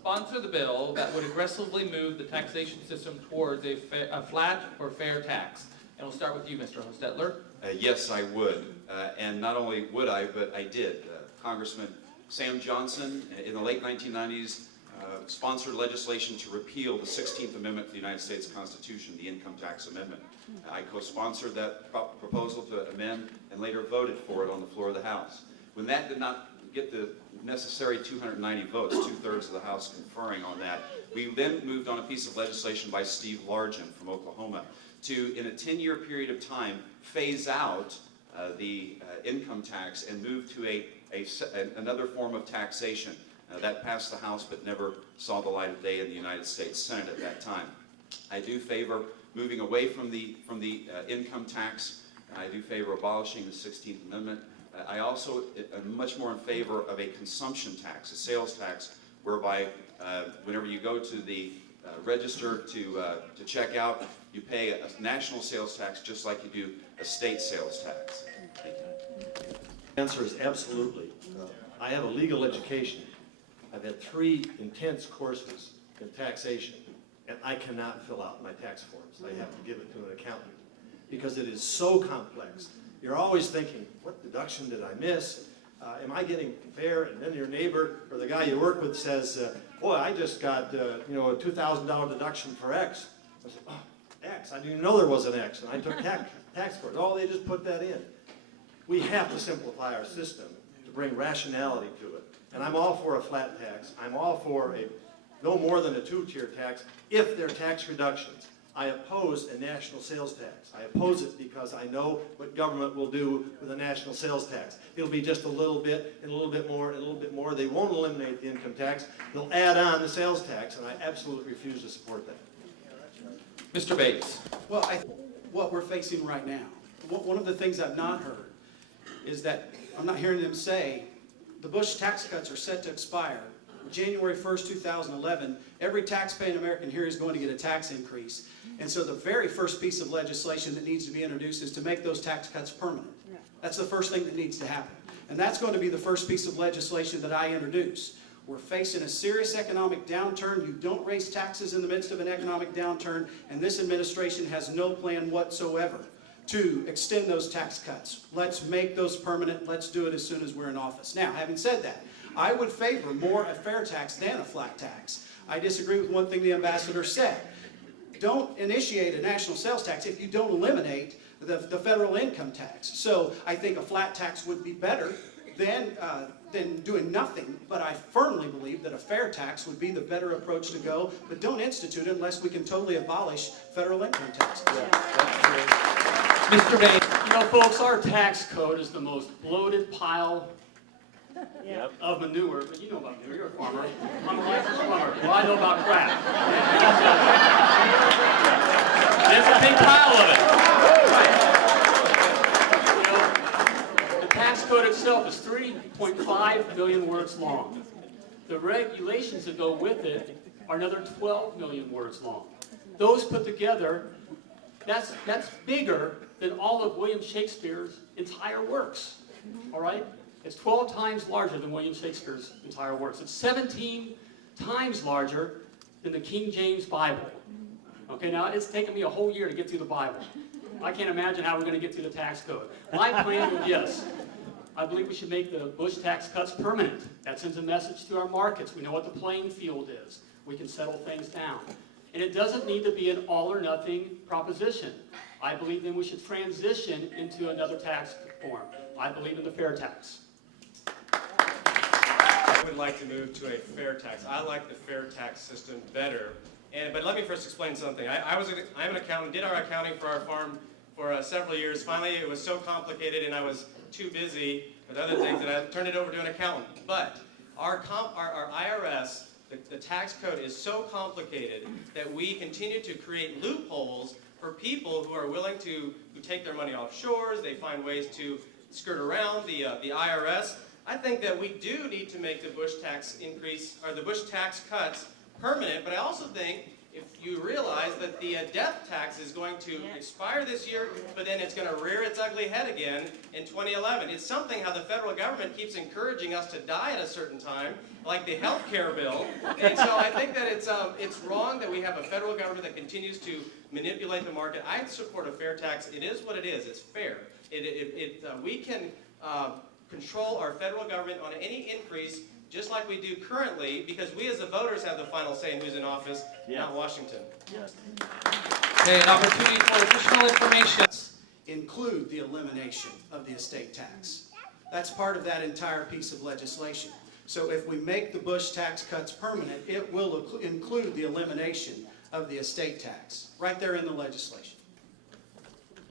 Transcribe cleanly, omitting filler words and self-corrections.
sponsor the bill that would aggressively move the taxation system towards a flat or fair tax? And we'll start with you, Mr. Hostetler. Yes, I would. And not only would I, but I did. Congressman Sam Johnson, in the late 1990s, sponsored legislation to repeal the 16th Amendment to the United States Constitution, the Income Tax Amendment. I co-sponsored that proposal to amend and later voted for it on the floor of the House. When that did not get the necessary 290 votes, 2/3 of the House conferring on that, we then moved on a piece of legislation by Steve Largent from Oklahoma to, in a 10-year period of time, phase out the income tax and move to another form of taxation. That passed the House but never saw the light of day in the United States Senate at that time. I do favor moving away from the income tax. I do favor abolishing the 16th Amendment. I also am much more in favor of a consumption tax, a sales tax, whereby whenever you go to the register to check out, you pay a national sales tax just like you do a state sales tax. Thank you. The answer is absolutely. I have a legal education. I've had 3 intense courses in taxation, and I cannot fill out my tax forms. I have to give it to an accountant because it is so complex. You're always thinking, what deduction did I miss? Am I getting fair? And then your neighbor or the guy you work with says, boy, I just got a $2,000 deduction for X. I said, oh, X, I didn't even know there was an X, and I took tax for it. Oh, they just put that in. We have to simplify our system to bring rationality to it. And I'm all for a flat tax. I'm all for no more than a 2-tier tax if they're tax reductions. I oppose a national sales tax. I oppose it because I know what government will do with a national sales tax. It'll be just a little bit, and a little bit more, and a little bit more. They won't eliminate the income tax. They'll add on the sales tax, and I absolutely refuse to support that. Mr. Bates. Well, what we're facing right now, one of the things I've not heard is that I'm not hearing them say the Bush tax cuts are set to expire. January 1st, 2011, every tax-paying American here is going to get a tax increase. And so the very first piece of legislation that needs to be introduced is to make those tax cuts permanent. That's the first thing that needs to happen. And that's going to be the first piece of legislation that I introduce. We're facing a serious economic downturn. You don't raise taxes in the midst of an economic downturn, and this administration has no plan whatsoever to extend those tax cuts. Let's make those permanent. Let's do it as soon as we're in office. Now, having said that, I would favor more a fair tax than a flat tax. I disagree with one thing the ambassador said. Don't initiate a national sales tax if you don't eliminate the federal income tax. So I think a flat tax would be better than doing nothing, but I firmly believe that a fair tax would be the better approach to go, but don't institute it unless we can totally abolish federal income taxes. Mr. Bates. You know, folks, our tax code is the most bloated pile of manure. But you know about manure. You're a farmer. I'm a licensed farmer. Well, I know about crap. It's a big pile of it. You know, the tax code itself is 3.5 million words long. The regulations that go with it are another 12 million words long. Those put together, that's bigger than all of William Shakespeare's entire works. All right? It's 12 times larger than William Shakespeare's entire works. It's 17 times larger than the King James Bible. Okay, now it's taken me a whole year to get through the Bible. I can't imagine how we're going to get through the tax code. My plan is yes. I believe we should make the Bush tax cuts permanent. That sends a message to our markets. We know what the playing field is. We can settle things down. And it doesn't need to be an all or nothing proposition. I believe then we should transition into another tax form. I believe in the fair tax. I would like to move to a fair tax. I like the fair tax system better. But let me first explain something. I'm an accountant, did our accounting for our farm for several years. Finally, it was so complicated and I was too busy with other things that I turned it over to an accountant. But our IRS, the tax code is so complicated that we continue to create loopholes for people who are willing who take their money offshore. They find ways to skirt around the IRS. I think that we do need to make the Bush tax increase, or the Bush tax cuts, permanent, but I also think if you realize that the death tax is going to expire this year, but then it's going to rear its ugly head again in 2011. It's something how the federal government keeps encouraging us to die at a certain time, like the health care bill. And so I think that it's wrong that we have a federal government that continues to manipulate the market. I support a fair tax. It is what it is. It's fair. We can control our federal government on any increase just like we do currently, because we as the voters have the final say in who's in office, not Washington. Okay, an opportunity for additional information. Include the elimination of the estate tax. That's part of that entire piece of legislation. So if we make the Bush tax cuts permanent, it will include the elimination of the estate tax, right there in the legislation.